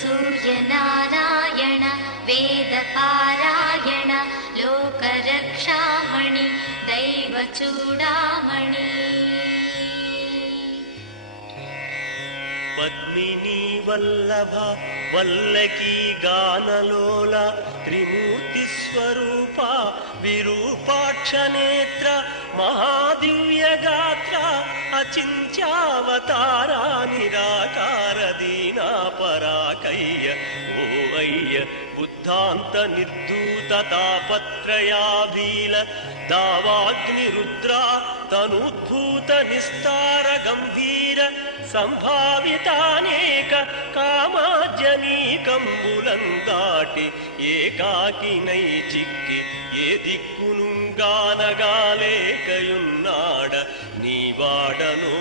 सूर्यनारायण वेदपारायण लोकरक्षामणि दैवचूडामणि पद्मिनी वल्लभ वल्लकी गानलोल त्रिमूर्ति स्वरूप विरूपाक्ष नेत्र महादिव्य गात्र अचिन्त्यावतारा निराकार दीना पराकय्य ओ अय्य बुद्धांत निर्धूत तापत्रयाभील दावाग्निरुद्रा तनुद्भूत निस्तार गंभीर संभावितानेक कामाजनीकंबुलंदाटि ఏకాకినై చిక్కి ఏ దిక్కునుగానగాలేకయున్నాడ నీవాడనో